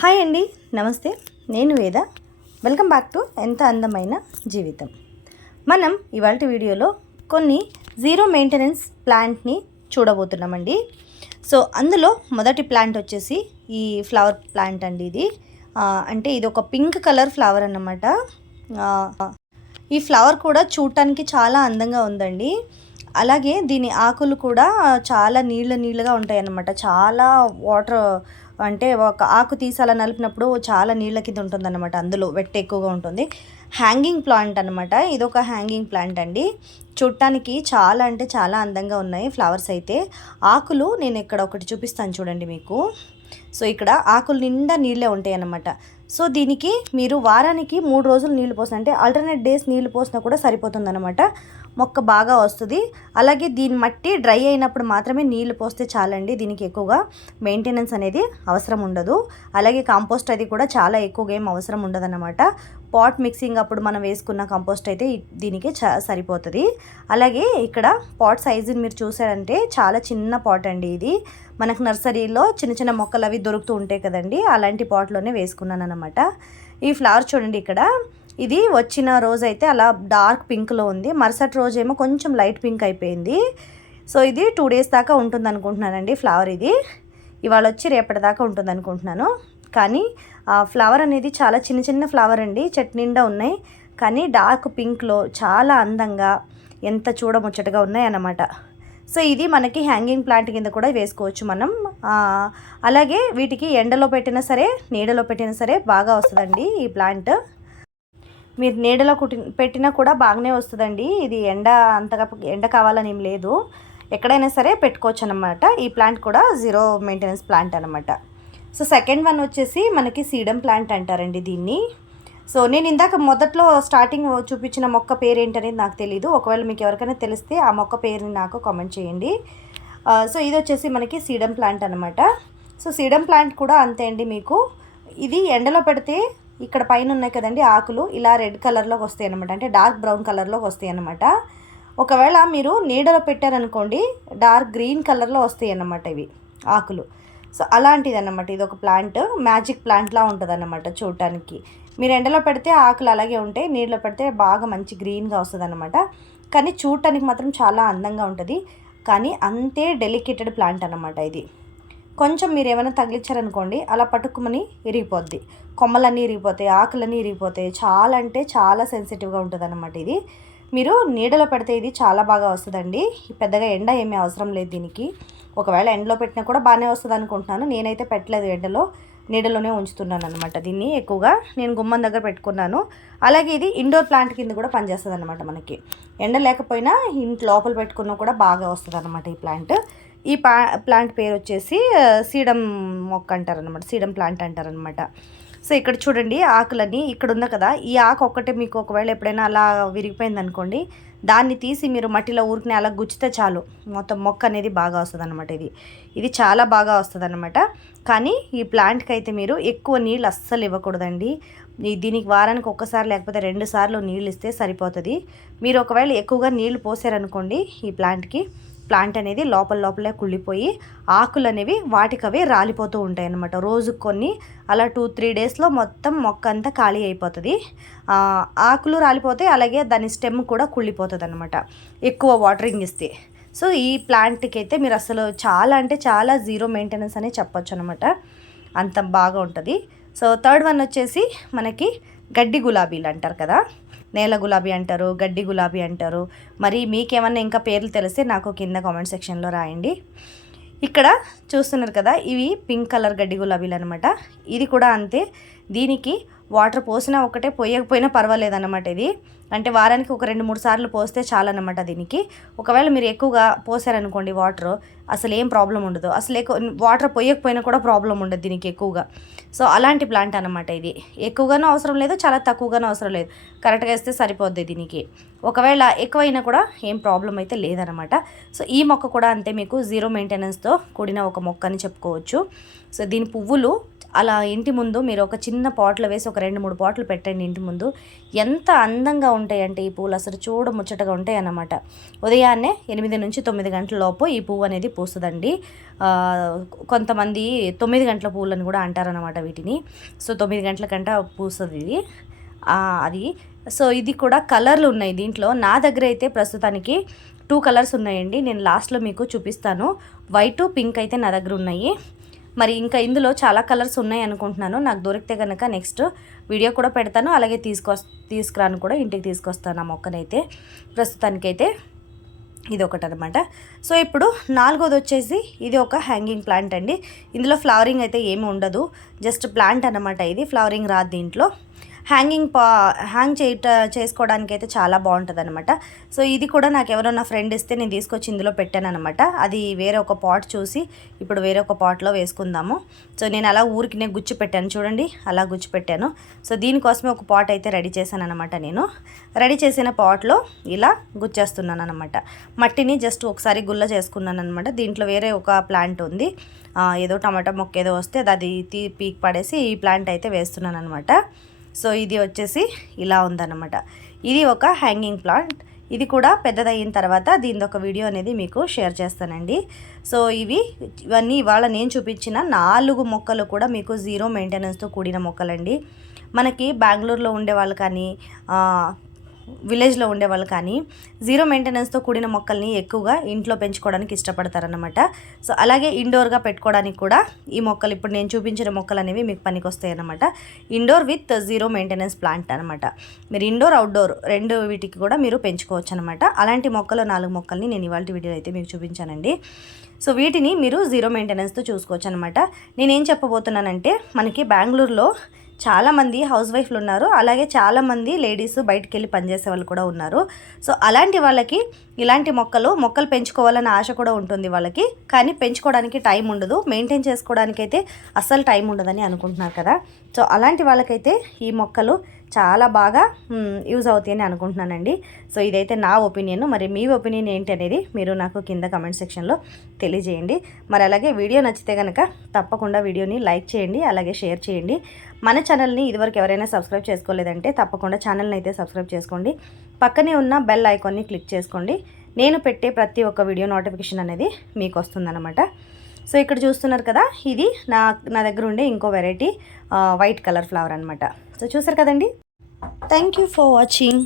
Hi అండి, నమస్తే. నేను వేద. వెల్కమ్ బ్యాక్ టు ఎంత అందమైన జీవితం. మనం ఇవాళ వీడియోలో కొన్ని జీరో మెయింటెనెన్స్ ప్లాంట్ని చూడబోతున్నామండి. సో అందులో మొదటి ప్లాంట్ వచ్చేసి ఈ ఫ్లవర్ ప్లాంట్ అండి. ఇది అంటే ఇది ఒక పింక్ కలర్ ఫ్లవర్ అన్నమాట. ఈ ఫ్లవర్ కూడా చూడటానికి చాలా అందంగా ఉందండి. అలాగే దీని ఆకులు కూడా చాలా నీళ్ళగా ఉంటాయి అన్నమాట. చాలా వాటర్ అంటే ఒక ఆకు తీసి అలా నలిపినప్పుడు చాలా నీళ్ళ కింద ఉంటుందన్నమాట. అందులో వెట్ ఎక్కువగా ఉంటుంది. హ్యాంగింగ్ ప్లాంట్ అనమాట. ఇదొక హ్యాంగింగ్ ప్లాంట్ అండి. చూడటానికి చాలా అంటే చాలా అందంగా ఉన్నాయి ఫ్లవర్స్ అయితే. ఆకులు నేను ఇక్కడ ఒకటి చూపిస్తాను చూడండి మీకు. సో ఇక్కడ ఆకులు నిండా నీళ్ళే ఉంటాయి అన్నమాట. సో దీనికి మీరు వారానికి 3 రోజులు నీళ్ళు పోసిన, అంటే ఆల్టర్నేట్ డేస్ నీళ్ళు పోసినా కూడా సరిపోతుంది అనమాట. మొక్క బాగా వస్తుంది. అలాగే దీని మట్టి డ్రై అయినప్పుడు మాత్రమే నీళ్లు పోస్తే చాలండి. దీనికి ఎక్కువగా మెయింటెనెన్స్ అనేది అవసరం ఉండదు. అలాగే కాంపోస్ట్ అది కూడా చాలా ఎక్కువగా ఏం అవసరం ఉండదన్నమాట. పాట్ మిక్సింగ్ అప్పుడు మనం వేసుకున్న కంపోస్ట్ అయితే దీనికి సరిపోతుంది. అలాగే ఇక్కడ పాట్ సైజుని మీరు చూసారంటే చాలా చిన్న పాట్ అండి. ఇది మనకు నర్సరీలో చిన్న చిన్న మొక్కలు అవి దొరుకుతూ ఉంటాయి కదండి, అలాంటి పాట్లోనే వేసుకున్నాను అనమాట. ఈ ఫ్లవర్ చూడండి ఇక్కడ. ఇది వచ్చిన రోజు అయితే అలా డార్క్ పింక్లో ఉంది. మరుసటి రోజు ఏమో కొంచెం లైట్ పింక్ అయిపోయింది. సో ఇది 2 days దాకా ఉంటుంది అనుకుంటున్నానండి ఫ్లవర్. ఇది ఇవాళ వచ్చి రేపటి దాకా ఉంటుంది అనుకుంటున్నాను. కానీ ఆ ఫ్లవర్ అనేది చాలా చిన్న చిన్న ఫ్లవర్ అండి. చెట్టు నిండా ఉన్నాయి, కానీ డార్క్ పింక్లో చాలా అందంగా ఎంత చూడముచ్చటగా ఉన్నాయి అన్నమాట. సో ఇది మనకి హ్యాంగింగ్ ప్లాంట్ కింద కూడా వేసుకోవచ్చు మనం. అలాగే వీటికి ఎండలో పెట్టినా సరే నీడలో పెట్టినా సరే బాగా వస్తుందండి ఈ ప్లాంట్. మీరు నీడలో పెట్టినా కూడా బాగానే వస్తుందండి. ఇది ఎండ కావాలని ఏం లేదు, ఎక్కడైనా సరే పెట్టుకోవచ్చు అనమాట. ఈ ప్లాంట్ కూడా జీరో మెయింటెనెన్స్ ప్లాంట్ అనమాట. సో సెకండ్ వన్ వచ్చేసి మనకి సీడమ్ ప్లాంట్ అంటారండి దీన్ని. సో నేను ఇందాక మొదట్లో స్టార్టింగ్ చూపించిన మొక్క పేరు ఏంటనేది నాకు తెలీదు. ఒకవేళ మీకు ఎవరికైనా తెలిస్తే ఆ మొక్క పేరుని నాకు కామెంట్ చేయండి. సో ఇది వచ్చేసి మనకి సీడమ్ ప్లాంట్ అనమాట. సో సీడమ్ ప్లాంట్ కూడా అంతే అండి. మీకు ఇది ఎండలో పెడితే ఇక్కడ పైన ఉన్నాయి కదండి ఆకులు, ఇలా రెడ్ కలర్లోకి వస్తాయి అనమాట. అంటే డార్క్ బ్రౌన్ కలర్లోకి వస్తాయి అన్నమాట. ఒకవేళ మీరు నీడలో పెట్టారనుకోండి డార్క్ గ్రీన్ కలర్లో వస్తాయి అన్నమాట ఇవి ఆకులు. సో అలాంటిది అన్నమాట. ఇది ఒక ప్లాంట్, మ్యాజిక్ ప్లాంట్లా ఉంటుంది అన్నమాట చూడటానికి. మీరు ఎండలో పెడితే ఆకులు అలాగే ఉంటాయి, నీళ్ళలో పెడితే బాగా మంచి గ్రీన్గా వస్తుంది అన్నమాట. కానీ చూడటానికి మాత్రం చాలా అందంగా ఉంటుంది. కానీ అంతే డెలికేటెడ్ ప్లాంట్ అన్నమాట ఇది. కొంచెం మీరు ఏమైనా తగిలించారనుకోండి అలా పట్టుకుమని ఇరిగిపోద్ది, కొమ్మలన్నీ ఇరిగిపోతాయి, ఆకులన్నీ ఇరిగిపోతాయి. చాలా అంటే చాలా సెన్సిటివ్గా ఉంటుంది అన్నమాట ఇది. మీరు నీడలో పెడితే ఇది చాలా బాగా వస్తుందండి. పెద్దగా ఎండ ఏమీ అవసరం లేదు దీనికి. ఒకవేళ ఎండలో పెట్టినా కూడా బాగానే వస్తుంది అనుకుంటున్నాను. నేనైతే పెట్టలేదు ఎండలో, నీడలోనే ఉంచుతున్నాను అనమాట. దీన్ని ఎక్కువగా నేను గుమ్మం దగ్గర పెట్టుకున్నాను. అలాగే ఇది ఇండోర్ ప్లాంట్ కింద కూడా పనిచేస్తుంది అనమాట. మనకి ఎండ లేకపోయినా ఇంట్లో లోపల పెట్టుకున్నా కూడా బాగా వస్తుంది అనమాట ఈ ప్లాంట్. ఈ ప్లాంట్ పేరు వచ్చేసి సీడమ్ మొక్క అంటారనమాట, సీడమ్ ప్లాంట్ అంటారనమాట. సో ఇక్కడ చూడండి ఆకులన్నీ ఇక్కడ ఉంది కదా, ఈ ఆకు ఒక్కటే మీకు ఒకవేళ ఎప్పుడైనా అలా విరిగిపోయింది అనుకోండి, దాన్ని తీసి మీరు మట్టిలో ఊరికనే అలా గుచ్చితే చాలు మొత్తం మొక్క అనేది బాగా వస్తుంది అనమాట. ఇది చాలా బాగా వస్తుంది అనమాట. కానీ ఈ ప్లాంట్కి అయితే మీరు ఎక్కువ నీళ్ళు అస్సలు ఇవ్వకూడదండి. దీనికి వారానికి ఒక్కసారి లేకపోతే 2 సార్లు నీళ్ళు ఇస్తే సరిపోతుంది. మీరు ఒకవేళ ఎక్కువగా నీళ్లు పోసారనుకోండి ఈ ప్లాంట్ అనేది లోపలే కుళ్ళిపోయి ఆకులు అనేవి వాటికవే రాలిపోతూ ఉంటాయి అన్నమాట. రోజుకు కొన్ని అలా 2-3 daysలో మొత్తం మొక్క అంతా ఖాళీ అయిపోతుంది. ఆకులు రాలిపోతాయి, అలాగే దాని స్టెమ్ కూడా కుళ్ళిపోతుంది అనమాట ఎక్కువ వాటరింగ్ ఇస్తే. సో ఈ ప్లాంట్కి అయితే మీరు అసలు చాలా అంటే చాలా జీరో మెయింటెనెన్స్ అనే చెప్పొచ్చు అనమాట, అంత బాగా ఉంటుంది. సో థర్డ్ వన్ వచ్చేసి మనకి గడ్డి గులాబీలు అంటారు కదా, నేల గులాబీ అంటారు, గడ్డి గులాబీ అంటారు. మరి మీకేమన్నా ఇంకా పేర్లు తెలిస్తే నాకు కింద కామెంట్ సెక్షన్లో రాయండి. ఇక్కడ చూస్తున్నారు కదా, ఇవి పింక్ కలర్ గడ్డి గులాబీలు అనమాట. ఇది కూడా అంతే. దీనికి వాటర్ పోసినా ఒకటే, పోయకపోయినా పర్వాలేదన్నమాట. ఇది అంటే వారానికి ఒక 2-3 సార్లు పోస్తే చాలన్నమాట దీనికి. ఒకవేళ మీరు ఎక్కువగా పోసారనుకోండి వాటర్, అసలు ఏం ప్రాబ్లం ఉండదు. అసలు వాటర్ పోయకపోయినా కూడా ప్రాబ్లం ఉండదు దీనికి ఎక్కువగా. సో అలాంటి ప్లాంట్ అనమాట ఇది. ఎక్కువగానూ అవసరం లేదు, చాలా తక్కువగానూ అవసరం లేదు, కరెక్ట్గా వేస్తే సరిపోద్ది దీనికి. ఒకవేళ ఎక్కువైనా కూడా ఏం ప్రాబ్లం అయితే లేదనమాట. సో ఈ మొక్క కూడా అంతే, మీకు జీరో మెయింటెనెన్స్తో కూడిన ఒక మొక్క అని చెప్పుకోవచ్చు. సో దీని పువ్వులు అలా ఇంటి ముందు మీరు ఒక చిన్న పాట్లో వేసి ఒక 2-3 పాట్లు పెట్టండి ఇంటి ముందు. ఎంత అందంగా ఉంటాయంటే ఈ పూలు అసలు చూడ ముచ్చటగా ఉంటాయి అన్నమాట. ఉదయాన్నే 8 నుంచి 9 గంటల లోపు ఈ పువ్వు అనేది పూస్తుందండి. కొంతమంది 9 గంటల పువ్వులని కూడా అంటారనమాట వీటిని. సో 9 గంటల కంట పూస్తుంది ఇది. అది సో ఇది కూడా కలర్లు ఉన్నాయి దీంట్లో. నా దగ్గర అయితే ప్రస్తుతానికి 2 కలర్స్ ఉన్నాయండి. నేను లాస్ట్లో మీకు చూపిస్తాను. వైట్, పింక్ అయితే నా దగ్గర ఉన్నాయి. మరి ఇంకా ఇందులో చాలా కలర్స్ ఉన్నాయి అనుకుంటున్నాను. నాకు దొరికితే కనుక నెక్స్ట్ వీడియో కూడా పెడతాను. అలాగే తీసుకురాను కూడా, ఇంటికి తీసుకొస్తాను ఆ మొక్కనైతే. ప్రస్తుతానికైతే ఇది ఒకటి అనమాట. సో ఇప్పుడు 4వది వచ్చేసి ఇది ఒక హ్యాంగింగ్ ప్లాంట్ అండి. ఇందులో ఫ్లవరింగ్ అయితే ఏమి ఉండదు, జస్ట్ ప్లాంట్ అనమాట. ఇది ఫ్లవరింగ్ రాదు దీంట్లో. హ్యాంగ్ చేసుకోవడానికి అయితే చాలా బాగుంటుంది అనమాట. సో ఇది కూడా నాకు ఎవరన్నా ఫ్రెండ్ ఇస్తే నేను తీసుకొచ్చి ఇందులో పెట్టాను అనమాట. అది వేరే ఒక పాట్ చూసి ఇప్పుడు వేరే ఒక పాట్లో వేసుకుందాము. సో నేను అలా ఊరికినే గుచ్చి పెట్టాను చూడండి, అలా గుచ్చి పెట్టాను. సో దీనికోసమే ఒక పాట్ అయితే రెడీ చేశాను అనమాట. నేను రెడీ చేసిన పాట్లో ఇలా గుచ్చేస్తున్నాను అనమాట. మట్టిని జస్ట్ ఒకసారి గుల్ల చేసుకున్నాను అనమాట. దీంట్లో వేరే ఒక ప్లాంట్ ఉంది, ఏదో టమాటా మొక్క ఏదో వస్తే అది పీక్ పడేసి ఈ ప్లాంట్ అయితే వేస్తున్నాను అనమాట. సో ఇది వచ్చేసి ఇలా ఉందన్నమాట. ఇది ఒక హ్యాంగింగ్ ప్లాంట్. ఇది కూడా పెద్దదయిన తర్వాత దీని ఒక వీడియో అనేది మీకు షేర్ చేస్తానండి. సో ఇవన్నీ ఇవాళ నేను చూపించిన 4 మొక్కలు కూడా మీకు జీరో మెయింటెనెన్స్తో కూడిన మొక్కలండి. మనకి బెంగళూరులో ఉండేవాళ్ళు కానీ విలేజ్లో ఉండేవాళ్ళు కానీ జీరో మెయింటెనెన్స్తో కూడిన మొక్కల్ని ఎక్కువగా ఇంట్లో పెంచుకోవడానికి ఇష్టపడతారనమాట. సో అలాగే ఇండోర్గా పెట్టుకోవడానికి కూడా ఈ మొక్కలు, ఇప్పుడు నేను చూపించిన మొక్కలు అనేవి మీకు పనికి వస్తాయి అన్నమాట. Indoor with zero maintenance plant అనమాట. మీరు ఇండోర్ అవుట్డోర్ 2 వీటికి కూడా మీరు పెంచుకోవచ్చు అనమాట. అలాంటి మొక్కలు 4 మొక్కల్ని నేను ఇవాళ వీడియో అయితే మీకు చూపించానండి. సో వీటిని మీరు జీరో మెయింటెనెన్స్తో చూసుకోవచ్చు అనమాట. నేనేం చెప్పబోతున్నానంటే, మనకి బెంగళూరులో చాలామంది హౌస్ వైఫ్లు ఉన్నారు, అలాగే చాలామంది లేడీస్ బయటికి వెళ్ళి పనిచేసే వాళ్ళు కూడా ఉన్నారు. సో అలాంటి వాళ్ళకి ఇలాంటి మొక్కలు పెంచుకోవాలన్న ఆశ కూడా ఉంటుంది వాళ్ళకి, కానీ పెంచుకోవడానికి టైం ఉండదు, మెయింటైన్ చేసుకోవడానికి అయితే అస్సలు టైం ఉండదని అనుకుంటున్నారు కదా. సో అలాంటి వాళ్ళకైతే ఈ మొక్కలు చాలా బాగా యూజ్ అవుతాయని అనుకుంటున్నానండి. సో ఇదైతే నా ఒపీనియన్. మరి మీ ఒపీనియన్ ఏంటి అనేది మీరు నాకు కింద కమెంట్ సెక్షన్లో తెలియజేయండి. మరి అలాగే వీడియో నచ్చితే కనుక తప్పకుండా వీడియోని లైక్ చేయండి, అలాగే షేర్ చేయండి. మన ఛానల్ని ఇదివరకు ఎవరైనా సబ్స్క్రైబ్ చేసుకోలేదంటే తప్పకుండా ఛానల్ని అయితే సబ్స్క్రైబ్ చేసుకోండి. పక్కనే ఉన్న బెల్ ఐకాన్ని క్లిక్ చేసుకోండి. నేను పెట్టే ప్రతి ఒక్క వీడియో నోటిఫికేషన్ అనేది మీకు వస్తుందన్నమాట. సో ఇక్కడ చూస్తున్నారు కదా, ఇది నా దగ్గర ఉండే ఇంకో వెరైటీ వైట్ కలర్ ఫ్లవర్ అనమాట. సో చూసారు కదండి. Thank you for watching.